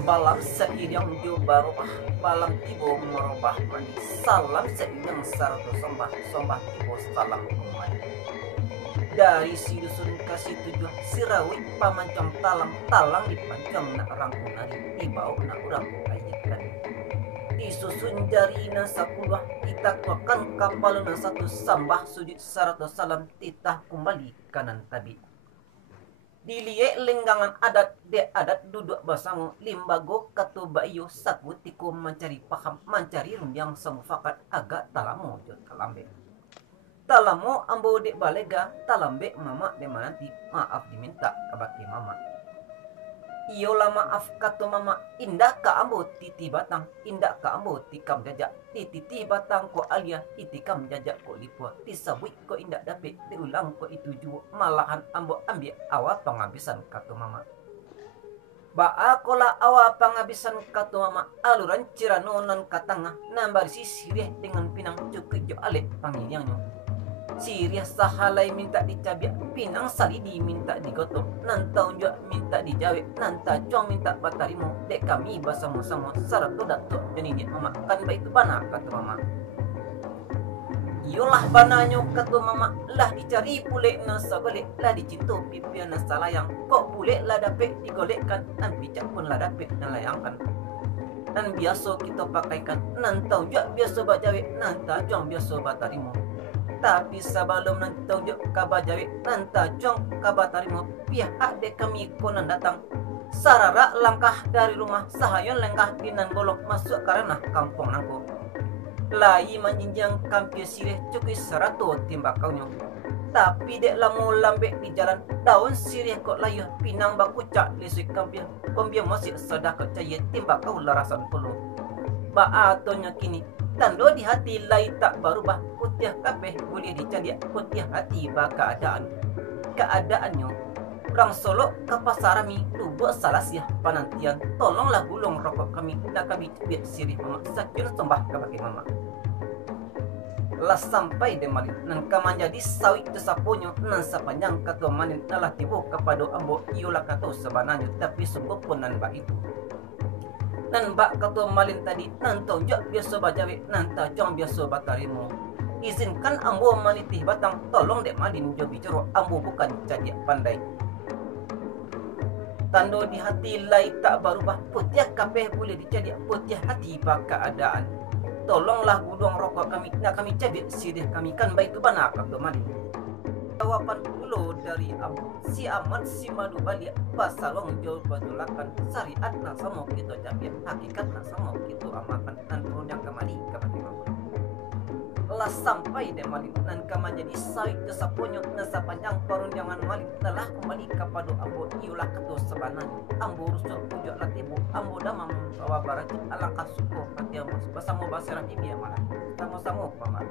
Balam seiring jo barokah, balam tibo merubah mandi. Salam seiring sarto sembah, sembah tibo salam kumani. Dari si dusun kasih tujuan sirawi pamancong talang talang dipancong nak rangkung nari ibau nak urang ayat tadi. Disusun jari na sapuluh kita kuakan kapal na satu sambah sujud sarto salam titah kembali kanan tabi. Dilie lenggangan adat de adat duduk basango limbago katu bayu saku tiku mencari paham mencari runjang semufakat agak talamu jod kalambe. Talamu ambo de balega talambe mama de mananti maaf diminta kabaki mama. Iyo lah maaf katu mama indah ka ambo titi batang indah ka ambo tikam jajak titi batang ko alia titikam jajak ko lipua tisabui ko indah dapet diulang ko itu ju malahan ambo ambil awal penghabisan katu mama. Ba akola awal penghabisan katu mama aluran ciranonan katanga nambar sisirih dengan pinang cukup jo alek pangilyangnya. Sirih sahalai minta dicabiak pinang salidi minta digotong nantau juga minta dijawe nanta cuang minta batarimu dek kami basamo-samo saratu datuk jadi dia mama kan baik itu bana kata mama. Yolah bananyo kata mama lah dicari pulek na sabalik lah dicintu pipian na salayang kok pulek lah dapet digolekkan dan picak pun lah dapet na layangkan. Dan biasa kita pakaikan nantau juga biasa bajawe nanta cuang biasa batarimu. Tapi sebelum nanti tunjuk kabar jawi nanta jong kabar tarimo pihak de kami konan datang sarara langkah dari rumah sahayon langkah dinan golok masuk karena kampung nangko lai menjinjang kampir sirih cukup 100 timbakaunya tapi dek lamu lambek di jalan daun sirih kok layu pinang bakucak lisik kampir pembiam masih sedah kok caya timbakau larasan puluh baatonya kini tando di hati lai tak berubah putih kabeh boleh dicari putih hati ba keadaannya orang Solo ke pasarami tu buat salah siah panantian tolonglah gulung rokok kami nak kami biar sirih mama sakit sembah kabake mama lah sampai demali nan kama jadi sawit tesaponyo nan sepanjang katu manin nalah tibu kepada ambo iulah katu sebananyo tapi sungguh pun nan ba itu nan bak katu malin tadi nan tonjok biasa bajawe nan tajong biasa batarimu izinkan ambo manitih batang tolong dek malin jo bicara ambo bukan jadi pandai tando di hati lai tak berubah putih kabeh boleh dicari putih hati bak keadaan tolonglah gudang rokok kami nak kami cabik sirih kami kan baik tu bana katu malin jawapan ulo dari Abu si aman si madu balik pasalong jauh batulakan syariat na sama kita jabiat hakikat na sama kita amakan dan turun yang kembali kepada mama lah sampai de malin nan kama jadi sawit tesaponyo na sepanjang perunjangan malin telah kembali kepada ambo iulah ketua sebanan ambo rusuk pujak latibu ambo damam bawa barat alangkah suku patiamus bersama basirah bibi malah sama-sama paman